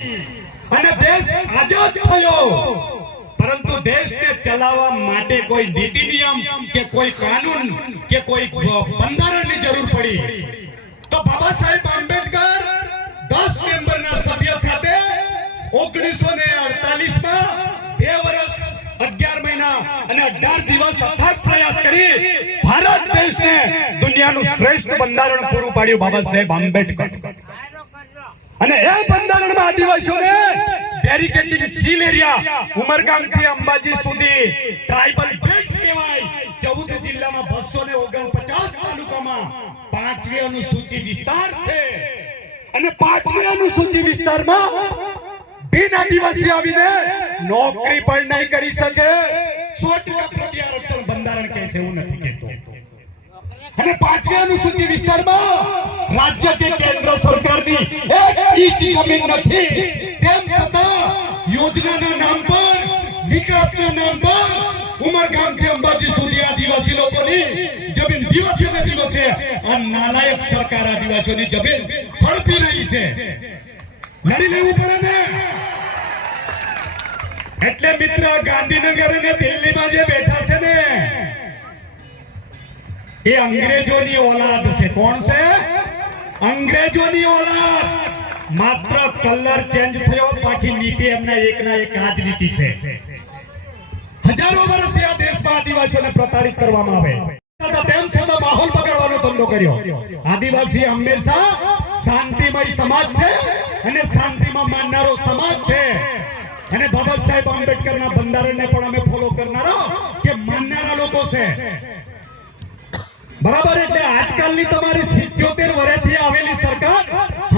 અને દેશ આઝાદ થયો, પરંતુ દેશને ચલાવવા માટે કોઈ નીતિ નિયમ કે કોઈ કાનૂન કે કોઈ બંધારણની જરૂર પડી તો બાબા સાહેબ આંબેડકર 10 મેમ્બરના સભ્ય સાથે 1948 માં 2 વર્ષ 11 મહિના અને 18 દિવસ અથાગ પ્રયાસ કરી ભારત દેશને દુનિયાનું શ્રેષ્ઠ બંધારણ પૂરું પાડ્યું બાબા સાહેબ આંબેડકર। અને એ બંધારણમાં આદિવાસીઓને બેરિકેડિંગ સીલ એરિયા ઉમરગામથી અંબાજી સુધી ટ્રાઇબલ બેલ્ટ કહેવાય। 14 જિલ્લામાં 249 તાલુકામાં 5મી અનુસૂચિ વિસ્તાર છે અને 5મી અનુસૂચિ વિસ્તારમાં બિન આદિવાસી આવીને નોકરી પણ નહીં કરી શકે। 100% પ્રતિ આરક્ષણ બંધારણ કહે છે, એવું નથી કહેતો। અને 5મી અનુસૂચિ વિસ્તારમાં રાજ્ય કે કેન્દ્ર સરકારની એક ઇંચ જમીન નથી, તેમ છતાં યોજનાના નામ પર, વિકાસના નામ પર ઉમરગામથી અંબાજી સુધી આદિવાસી લોકોની જમીન દિવસે ને દિવસે આ નાલાયક સરકાર આદિવાસીઓની જમીન હડપી રહી છે। લડી લેવું પડે ને। એટલે મિત્ર, ગાંધીનગર અને દિલ્હીમાં જે બેઠા છે ને એ અંગ્રેજોની औलाद છે। કોણ છે? અંગ્રેજોની औलाद। માત્ર કલર ચેન્જ થયો, બાકી નીતિ એમના એકના એક આ જ નીતિ છે। હજારો વર્ષથી આ દેશમાં આદિવાસીઓને પ્રતાડિત કરવામાં આવે, તેમ છતાં માહોલ બગાડવાનો ધંધો કર્યો। આદિવાસી હંમેશા શાંતિમય સમાજ છે અને શાંતિમાં માનનારો સમાજ છે। અને બાબા સાહેબ આંબેડકરના બંધારણને પણ અમે ફોલો કરનારા કે માનનારા લોકો છે, બરાબર। એટલે આજકાલની તમારી 77 વર્ષથી આવેલી સરકાર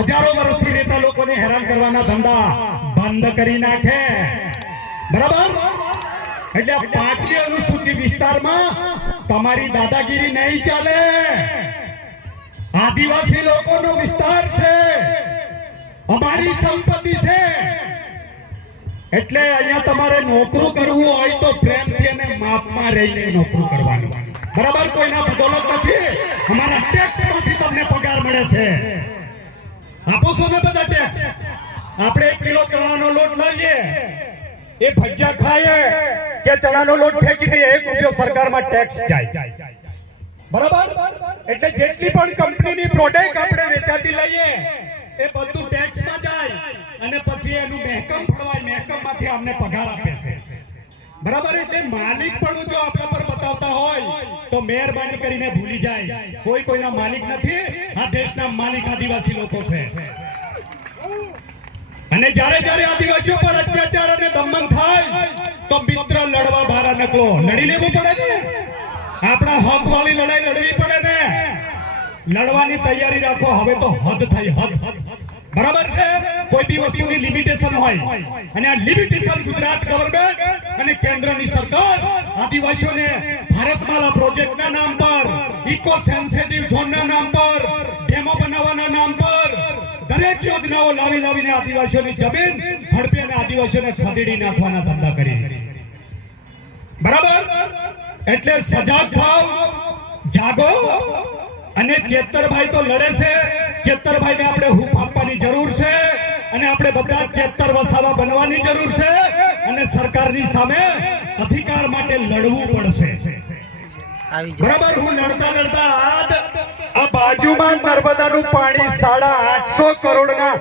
હજારો વર્ષથી રહેતા લોકોને હેરાન કરવાના ધંધા બંધ કરી નાખે, બરાબર। એટલે 5મી અનુસૂચિ વિસ્તારમાં તમારી દાદાગીરી નહીં ચાલે। આદિવાસી લોકોનો વિસ્તાર છે, અમારી સંપત્તિ છે। એટલે અહીંયા તમારે નોકરું કરવું હોય તો પ્રેમથી અને માપમાં રહીને નોકરું કરવાનું, બરાબર। કોઈના બદોલત નથી, અમારા ટેક્સમાંથી તમને પગાર મળે છે। આપો છો ને બધા ટેક્સ? આપણે 1 કિલો ચણાનો લોટ લઈએ, એ ભજીયા ખાઈએ કે ચણાનો લોટ ફેંકી દઈએ, 1 રૂપિયો સરકારમાં ટેક્સ જાય, બરાબર। એટલે જેટલી પણ કંપનીની પ્રોડક્ટ આપણે વેચાતી લઈએ એ બધું ટેક્સમાં જાય અને પછી એનું મહેકમ ફળવાય, મહેકમમાંથી અમને પગાર આપે છે, બરાબર। એટલે માલિક પણ જો આપણા પર બતાવતા હોય તો મહેરબાની કરીને ભૂલી જાય, કોઈ કોઈના માલિક નથી। આ દેશના માલિક આદિવાસી લોકો છે। અને જ્યારે જ્યારે આદિવાસીઓ પર અત્યાચાર અને દમન થાય તો મિત્ર લડવા બહાર નીકળો, લડી લેવું પડે ને। આપણા હક વાળી લડાઈ લડવી પડે ને, લડવાની તૈયારી રાખો। હવે તો હદ થઈ, હદ, બરાબર છે। કોઈ બી વસ્તુની લિમિટેશન હોય અને આ લિમિટેશન ગુજરાત ગવર્નમેન્ટ અને કેન્દ્રની સરકાર આદિવાસીઓને ભારતમાલા પ્રોજેક્ટના નામ પર, ઇકો સેન્સિટિવ ઝોનના નામ પર, ડેમો બનાવવાના નામ પર દરેક યોજનાઓ લાવીને આદિવાસીઓની જમીન હડપી અને આદિવાસીઓને ખદેડી નાખવાના ધંધા કરી છે, બરાબર। એટલે સજાગ થાવ, જાગો। અને ચેતરભાઈ તો લડે છે, ચેતરભાઈને આપણે હૂંફ આપવાની જરૂર છે અને આપણે બધા ચેતર વસાવા બનવાની જરૂર છે અને સરકારની સામે અધિકાર માટે લડવું પડશે, બરાબર। હું લડતા આ બાજુમાં નર્મદાનું પાણી 850 કરોડના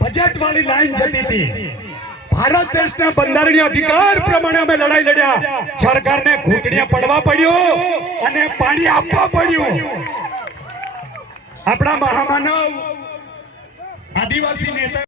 બજેટ વાળી લાઈન જતી હતી। ભારત દેશના બંધારણીય અધિકાર પ્રમાણે અમે લડાઈ લડ્યા, સરકારને ઘૂંટણીએ પડવા પડ્યું અને પાણી આપવા પડ્યું। આપણા મહામાનવ આદિવાસી નેતા